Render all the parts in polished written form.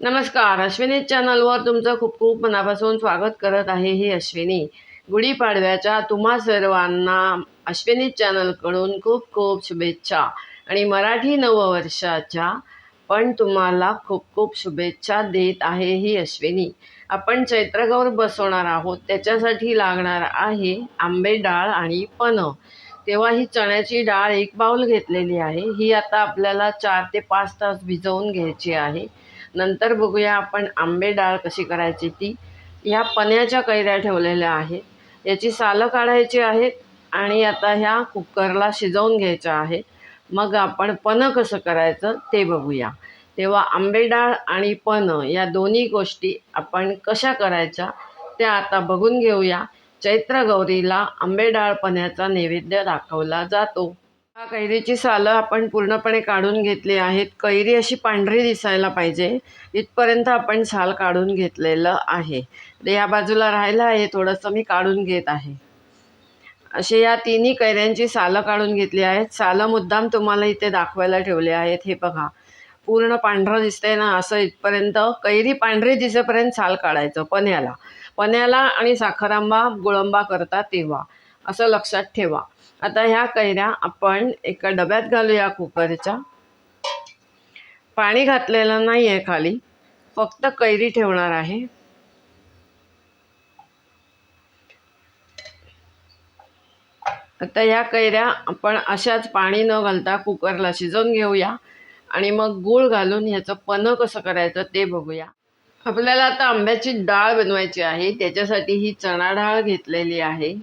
नमस्कार. अश्विनी चॅनलवर तुमचं खूप खूप मनापासून स्वागत करत आहे. ही अश्विनी. गुढीपाडव्याच्या तुम्हा सर्वांना अश्विनी चॅनलकडून खूप खूप शुभेच्छा आणि मराठी नववर्षाच्या पण तुम्हाला खूप खूप शुभेच्छा देत आहे ही अश्विनी. आपण चैत्रगौर बसवणार आहोत, त्याच्यासाठी लागणार आहे आंबे डाळ आणि पन्ह. तेव्हा ही चण्याची डाळ 1 बाउल घेतलेली आहे. ही आता आपल्याला 4 ते 5 तास भिजवून घ्यायची आहे. नंतर बघूया आपण आंबे डाळ कशी करायची ती. ह्या पन्ह्याच्या कैऱ्या ठेवलेल्या आहेत, याची सालं काढायची आहेत आणि आता ह्या कुकरला शिजवून घ्यायच्या आहेत. मग आपण पन्ह कसं करायचं ते बघूया. तेव्हा आंबे डाळ आणि पन्ह या दोन्ही गोष्टी आपण कशा करायच्या त्या आता बघून घेऊया. चैत्र गौरीला आंबे डाळ पन्ह्याचा नैवेद्य दाखवला जातो. हा कैरीची सालं आपण पूर्णपणे काढून घेतली आहेत. कैरी अशी पांढरी दिसायला पाहिजे इथपर्यंत आपण साल काढून घेतलेलं आहे. या बाजूला राहिलं आहे थोडंसं, मी काढून घेत आहे. असे या तिन्ही कैऱ्यांची सालं काढून घेतली आहेत. सालं मुद्दाम तुम्हाला इथे दाखवायला ठेवले आहेत. हे बघा, पूर्ण पांढरं दिसतंय ना, असं इथपर्यंत कैरी पांढरी दिसेपर्यंत साल काढायचं. पन्ह्याला आणि साखरांबा गुळंबा करता तेव्हा, असं लक्षात ठेवा. आता ह्या कैऱ्या आपण एका डब्यात घालूया कुकरच्या. पाणी घातलेलं नाही आहे खाली, फक्त कैरी ठेवणार आहे. आता ह्या कैऱ्या आपण अशाच पाणी न घालता कुकरला शिजवून घेऊया आणि मग गूळ घालून ह्याचं पन्ह कसं करायचं ते बघूया. आपल्याला आता आंब्याची डाळ बनवायची आहे. त्याच्यासाठी ही चणा डाळ घेतलेली आहे.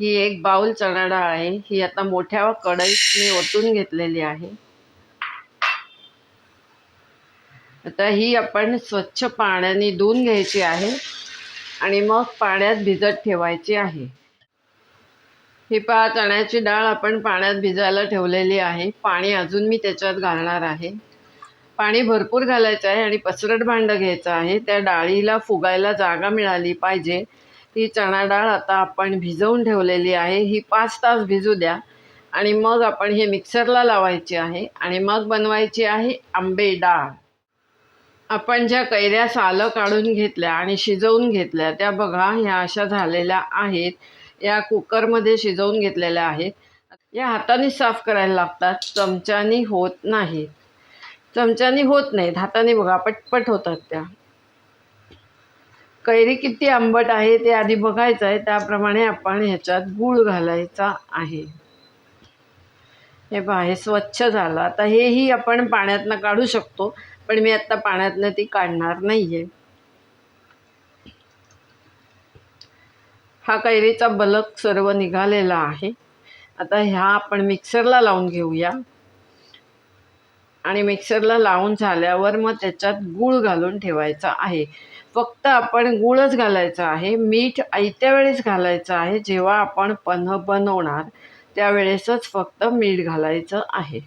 ही 1 बाउल चणा डाळ आहे. ही आता मोठ्या कढईत मी ओतून घेतलेली आहे. आता ही आपण स्वच्छ पाण्याने धुवून घ्यायची आहे आणि मग पाण्यात भिजत ठेवायची आहे. ही पहा, चण्याची डाळ आपण पाण्यात भिजायला ठेवलेली आहे. पाणी अजून मी त्याच्यात घालणार आहे. पाणी भरपूर घालायचं आहे आणि पसरट भांडं घ्यायचं आहे. त्या डाळीला फुगायला जागा मिळाली पाहिजे. ती चणा डाळ आता आपण भिजवून ठेवलेली आहे. ही 5 तास भिजू द्या आणि मग आपण हे मिक्सरला लावायचे आहे आणि मग बनवायची आहे आंबे डाळ. आपण ज्या कैऱ्या सालं काढून घेतल्या आणि शिजवून घेतल्या त्या बघा, ह्या अशा झालेल्या आहेत. या कुकरमध्ये शिजवून घेतलेल्या आहेत. या हाताने साफ करायला लागतात, चमच्यानी होत नाहीत. चमच्यानी होत नाहीत, हाताने बघा पटपट होतात त्या. कैरी किती आंबट आहे ते आधी बघायचं आहे. त्याप्रमाणे आपण ह्याच्यात गूळ घालायचा आहे. हे पहा, हे स्वच्छ झालं. आता हेही आपण पाण्यातनं काढू शकतो, पण मी आत्ता पाण्यातनं ती काढणार नाही आहे. हा कैरीचा बलक सर्व निघालेला आहे. आता ह्या आपण मिक्सरला लावून घेऊया आणि मिक्सरला लावून झाल्यावर मग त्याच्यात गूळ घालून ठेवायचा आहे. फक्त आपण गूळच घालायचा आहे. मीठ आयत्या वेळेस घालायचं आहे. जेव्हा आपण पन्ह बनवणार त्यावेळेसच फक्त मीठ घालायचं आहे.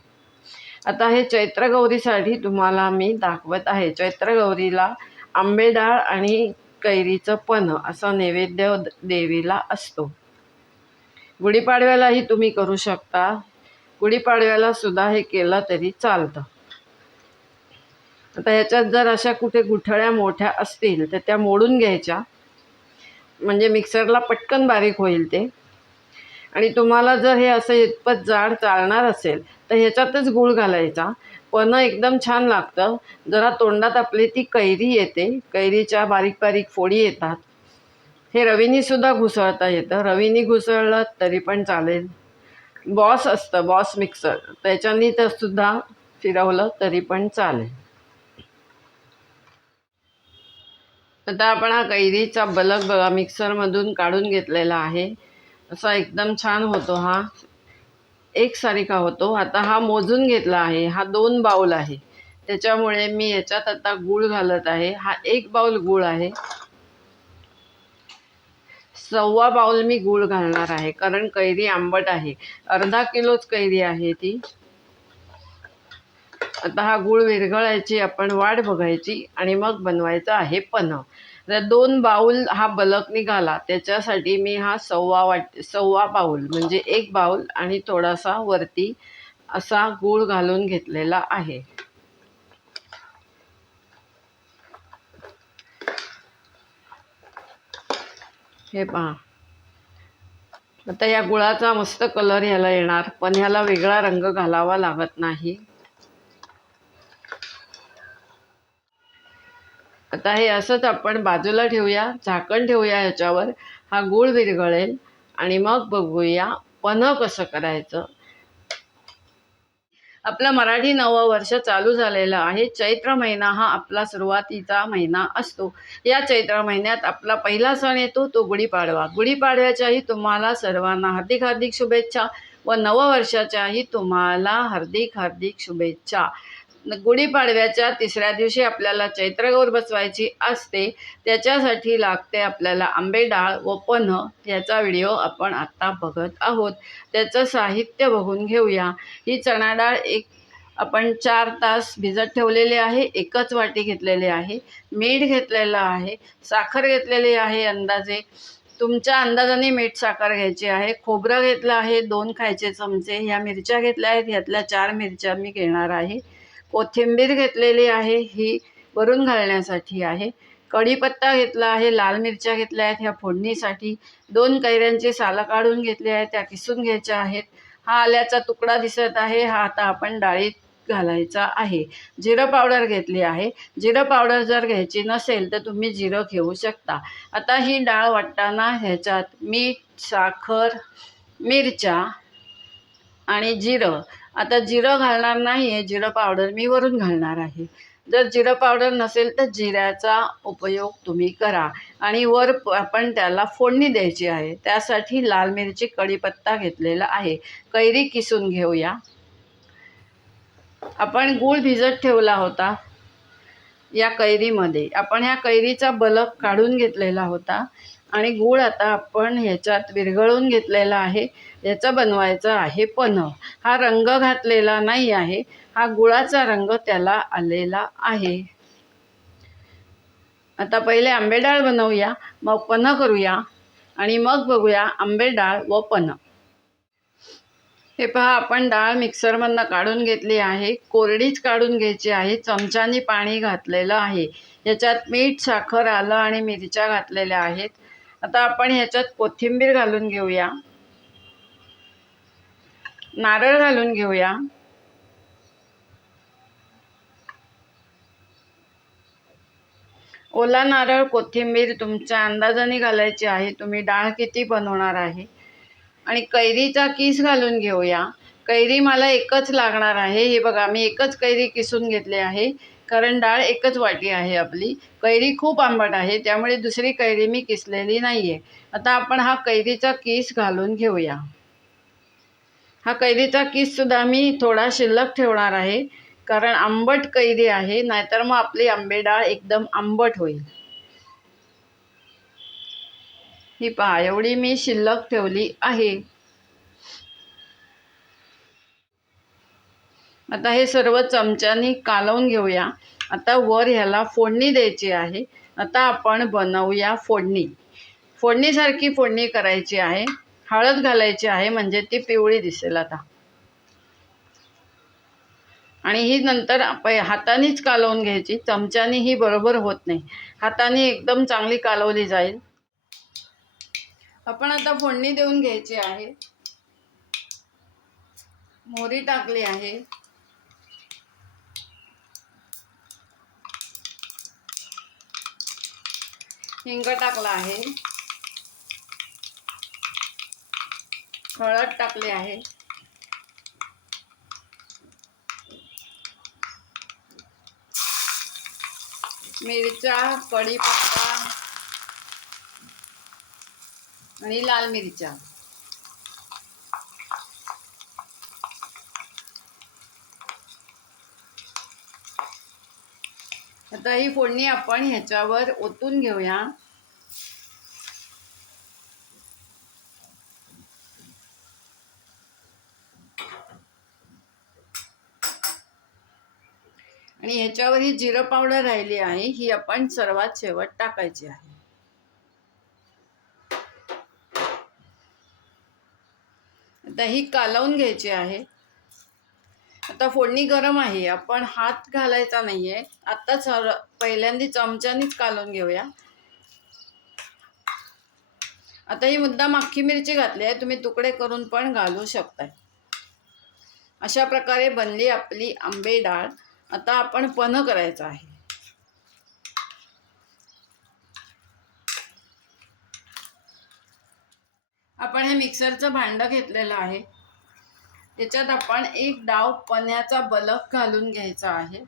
आता हे चैत्रगौरीसाठी तुम्हाला मी दाखवत आहे. चैत्रगौरीला आंबे डाळ आणि कैरीचं पन्ह असा नैवेद्य देवीला असतो. गुढीपाडव्यालाही तुम्ही करू शकता. गुढीपाडव्याला सुद्धा हे केलं तरी चालतं. आता ह्याच्यात जर अशा कुठे गुठळ्या मोठ्या असतील तर त्या मोडून घ्यायच्या, म्हणजे मिक्सरला पटकन बारीक होईल ते. आणि तुम्हाला जर हे असं इतपत जाड चालणार असेल तर ह्याच्यातच गूळ घालायचा. पन्ह एकदम छान लागतं. जरा तोंडात आपली ती कैरी येते, कैरीच्या बारीक बारीक फोडी येतात. हे रवीनीसुद्धा घुसळता येतं. रवीनी घुसळलं तरी पण चालेल. बॉस असतं, बॉस मिक्सर, त्याच्यानी तर सुद्धा फिरवलं तरी पण चालेल. आता आपण हा कैरीचा बलक बघा मिक्सरमधून काढून घेतलेला आहे. असा एकदम छान होतो हा, एकसारखा होतो. आता हा मोजून घेतला आहे. हा 2 बाउल आहे, त्याच्यामुळे मी याच्यात आता गूळ घालत आहे. हा 1 बाउल गूळ आहे. 1.25 बाउल मी गूळ घालणार आहे, कारण कैरी आंबट आहे. अर्धा किलोच कैरी आहे ती. आता हा गूळ विरघळायची आपण वाट बघायची आणि मग बनवायचा आहे पन्ह. तर 2 बाउल हा बलक निघाला, त्याच्यासाठी मी हा 1.25 बाउल म्हणजे 1 बाउल आणि थोडासा वरती असा गूळ घालून घेतलेला आहे. हे पहा, आता या गुळाचा मस्त कलर ह्याला येणार, पण ह्याला वेगळा रंग घालावा लागत नाही. आता हे असंच आपण बाजूला ठेवूया, झाकण ठेवूया ह्याच्यावर. हा गूळ विरघळेल आणि मग बघूया पन्ह कसं करायचं. आपलं मराठी नवं वर्ष चालू झालेलं आहे. चैत्र महिना हा आपला सुरुवातीचा महिना असतो. या चैत्र महिन्यात आपला पहिला सण येतो तो गुढीपाडवा. गुढीपाडव्याच्याही तुम्हाला सर्वांना हार्दिक हार्दिक शुभेच्छा व नववर्षाच्याही तुम्हाला हार्दिक हार्दिक शुभेच्छा. गुढीपाडव्याच्या तिसऱ्या दिवशी आपल्याला चैत्रगौर बसवायची असते. त्याच्यासाठी लागते आपल्याला आंबे डाळ व पन्ह. याचा व्हिडिओ आपण आत्ता बघत आहोत. त्याचं साहित्य बघून घेऊया. ही चणा डाळ आपण 4 तास भिजत ठेवलेली आहे. 1 वाटी घेतलेले आहे. मीठ घेतलेलं आहे. साखर घेतलेली आहे अंदाजे. तुमच्या अंदाजाने मीठ साखर घ्यायची आहे. खोबरं घेतलं आहे 2 खायचे चमचे. ह्या मिरच्या घेतल्या आहेत, ह्यातल्या 4 मिरच्या मी घेणार आहे. कोथिंबीर घेतलेली आहे, ही वरून घालण्यासाठी आहे. कढीपत्ता घेतला आहे. लाल मिरच्या घेतल्या आहेत ह्या फोडणीसाठी. 2 कैऱ्यांची सालं काढून घेतली आहेत, त्या किसून घ्यायच्या आहेत. हा आल्याचा तुकडा दिसत आहे, हा आता आपण डाळीत घालायचा आहे. जिरं पावडर घेतली आहे. जिरं पावडर जर घ्यायची नसेल तर तुम्ही जिरं घेऊ शकता. आता ही डाळ वाटताना ह्याच्यात मीठ, साखर, मिरच्या आणि जिरं. आता जिरं घालणार नाही आहे, जिरं पावडर मी वरून घालणार आहे. जर जिरं पावडर नसेल तर जिऱ्याचा उपयोग तुम्ही करा. आणि वर आपण त्याला फोडणी द्यायची आहे. त्यासाठी लाल मिरची, कढीपत्ता घेतलेला आहे. कैरी किसून घेऊया. आपण गूळ भिजत ठेवला होता या कैरीमध्ये. आपण ह्या कैरीचा बलक काढून घेतलेला होता आणि गूळ आता आपण ह्याच्यात विरघळून घेतलेला आहे. याचा बनवायचा आहे पन्ह. हा रंग घातलेला नाही आहे, हा गुळाचा रंग त्याला आलेला आहे. आता पहिले आंबे डाळ बनवूया, मग पन्ह करूया आणि मग बघूया आंबे डाळ व पन्ह. हे पहा, आपण डाळ मिक्सरमधनं काढून घेतली आहे. कोरडीच काढून घ्यायची आहे. चमच्यानी पाणी घातलेलं आहे. याच्यात मीठ, साखर, आलं आणि मिरच्या घातलेल्या आहेत. आता आपण ह्याच्यात कोथिंबीर घालून घेऊया. नारळ घालून घेऊया. ओला नारळ, कोथिंबीर तुमच्या अंदाजाने घालायची आहे. तुम्ही डाळ किती बनवणार आहे. आणि कैरीचा किस घालून घेऊया. कैरी मला 1च लागणार आहे. हे बघा, मी 1च कैरी किसून घेतली आहे, कारण डाळ 1च वाटी आहे आपली. कैरी खूप आंबट आहे, त्यामुळे दुसरी कैरी मी किसलेली नाही आहे. आता आपण हा कैरीचा किस घालून घेऊया. हा कैरीचा किससुद्धा मी थोडा शिल्लक ठेवणार आहे, कारण आंबट कैरी आहे, नाहीतर मग आपली आंबे डाळ एकदम आंबट होईल. ही पहा, एवढी मी शिल्लक ठेवली आहे. आता हे सर्व चमच्यानी कालवून घेऊया. आता वर ह्याला फोडणी द्यायची आहे. आता आपण बनवूया फोडणी. फोडणीसारखी फोडणी करायची आहे. हळद घालायची आहे, म्हणजे ती पिवळी दिसेल आता. आणि ही नंतर हातानेच कालवून घ्यायची, चमच्यानी ही बरोबर होत नाही. हाताने एकदम चांगली कालवली जाईल. आपण आता फोडणी देऊन घ्यायची आहे. मोहरी टाकली आहे. हिंग टाकला आहे. हळद टाकली आहे. मिरच्या, कढीपत्ता आणि लाल मिरच्या. आता ही फोडणी आपण ह्याच्यावर ओतून घेऊया. आणि ह्याच्यावर ही जिरं पावडर राहिली आहे, ही आपण सर्वात शेवट टाकायची आहे. आता ही कालवून घ्यायची आहे. आता फोडणी गरम आहे, आपण हात घालायचा नाहीये. आताच पहिल्यांदा चमच्यानीच कालवून घेऊया. आता ही मुद्दाम अख्खी मिरची घातली आहे, तुम्ही तुकडे करून पण घालू शकताय। अशा प्रकारे बनली आपली आंबे डाळ। आता आपण पन्ह करायचं आहे। आपण हे मिक्सरचं भांडं घेतलेलं आहे, त्याच्यात आपण एक डाव पन्ह्याचा बलक घालून घ्यायचा आहे।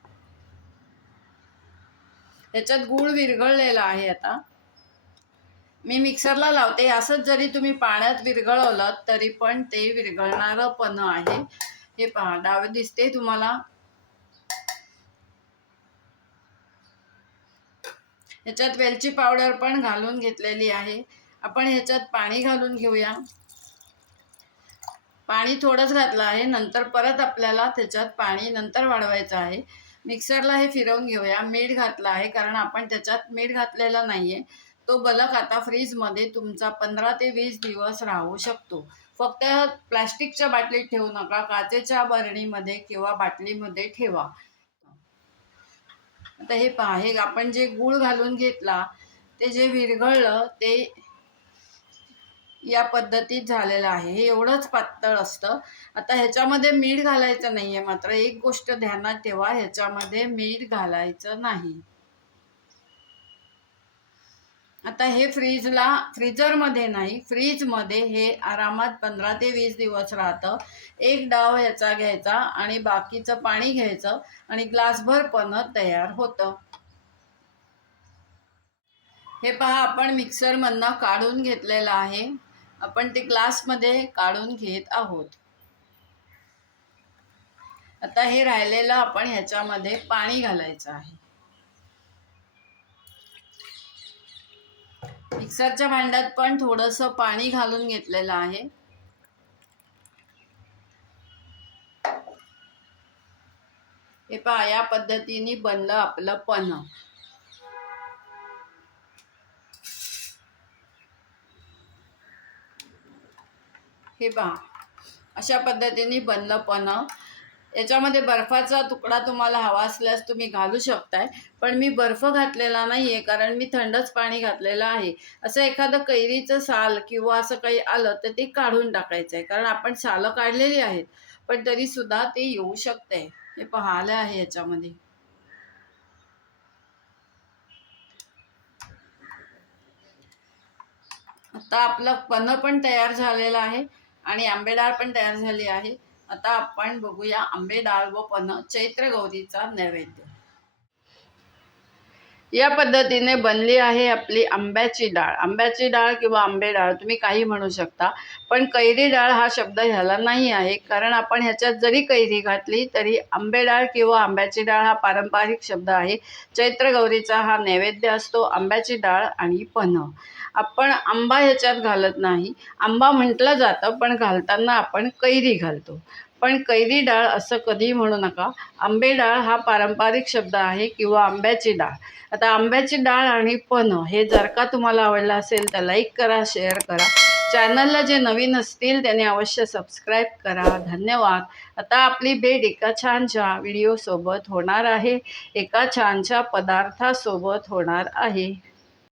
त्याच्यात गूळ विरघळलेला आहे। आता मी मिक्सरला लावते, असंच जरी तुम्ही पाण्यात विरघळवलं तरी पण ते विरघळणारं पन्ह आहे। हे पहा, डाव दिसते तुम्हाला। ह्याच्यात वेलची पावडर पण घालून घेतलेली आहे। आपण ह्याच्यात पाणी घालून घेऊया। पाणी थोडंच घातलं आहे, नंतर परत आपल्याला त्याच्यात पाणी नंतर वाढवायचं आहे। मिक्सरला हे फिरवून घेऊया। मीठ घातलं आहे, कारण आपण त्याच्यात मीठ घातलेलं नाहीये। तो बलक आता फ्रीजमध्ये तुमचा 15 ते 20 दिवस राहू शकतो। फक्त प्लास्टिकच्या बाटलीत ठेवू नका, काचेच्या बरणीमध्ये किंवा बाटलीमध्ये ठेवा। आता हे पहा, हे आपण जे गूळ घालून घेतला ते जे विरघळलं ते या पद्धतीत झालेलं आहे। हे एवढंच पातळ असतं। आता ह्याच्यामध्ये मीठ घालायचं नाहीये, मात्र एक गोष्ट ध्यानात ठेवा, ह्याच्यामध्ये मीठ घालायचं नाही। आता हे फ्रीजरमध्ये नाही, फ्रीजमध्ये हे आरामात 15 ते 20 दिवस राहतं। एक डाव ह्याचा घ्यायचा आणि बाकीचं पाणी घ्यायचं आणि ग्लासभर पन्ह तयार होतं। हे पहा, आपण मिक्सरमधनं काढून घेतलेलं आहे। आपण ते ग्लासमध्ये काढून घेत आहोत। आता हे राहिलेलं आपण ह्याच्यामध्ये पाणी घालायचं आहे। मिक्सरच्या भांड्यात पण थोडंसं पाणी घालून घेतलेलं आहे। हे पहा, या पद्धतीने बनलं आपलं पन्ह। हे पहा, अशा पद्धतीने बनलं पन्ह। याच्यामध्ये बर्फाचा तुकडा तुम्हाला हवा असल्यास तुम्ही घालू शकताय, पण मी बर्फ घातलेला नाहीये, कारण मी थंडच पाणी घातलेलं आहे। असं एखादं कैरीचं साल किंवा असं काही आलं तर ते काढून टाकायचं आहे, कारण आपण सालं काढलेली आहेत, पण तरी सुद्धा ते येऊ शकते। हे पहा, आलं आहे याच्यामध्ये। आता आपलं पन्ह पण तयार झालेलं आहे आणि आंबे डाळ पण तयार झाली आहे। आता आपण बघूया आंबे डाळ व पन्ह चैत्र गौरीचा नैवेद्य। या पद्धतीने बनली आहे आपली आंब्याची डाळ। आंब्याची डाळ किंवा आंबे डाळ तुम्ही काही म्हणू शकता, पण कैरी डाळ हा शब्द ह्याला नाही आहे, कारण आपण ह्याच्यात जरी कैरी घातली तरी आंबे डाळ किंवा आंब्याची डाळ हा पारंपरिक शब्द आहे। चैत्र गौरीचा हा नैवेद्य असतो, आंब्याची डाळ आणि पन्ह। आपण आंबा ह्याच्यात घालत नाही। आंबा म्हटलं जातं, पण घालताना आपण कैरी घालतो। पण कैरी डाळ असं कधी म्हणू नका। आंबे डाळ हा पारंपरिक शब्द आहे किंवा आंब्याची डाळ। आता आंब्याची डाळ आणि पन्ह हे जर का तुम्हाला आवडलं असेल तर लाईक करा, शेअर करा। चॅनलला जे नवीन असतील त्याने अवश्य सबस्क्राईब करा। धन्यवाद। आता आपली भेट एका छानशा व्हिडिओसोबत होणार आहे, एका छानशा पदार्थासोबत होणार आहे।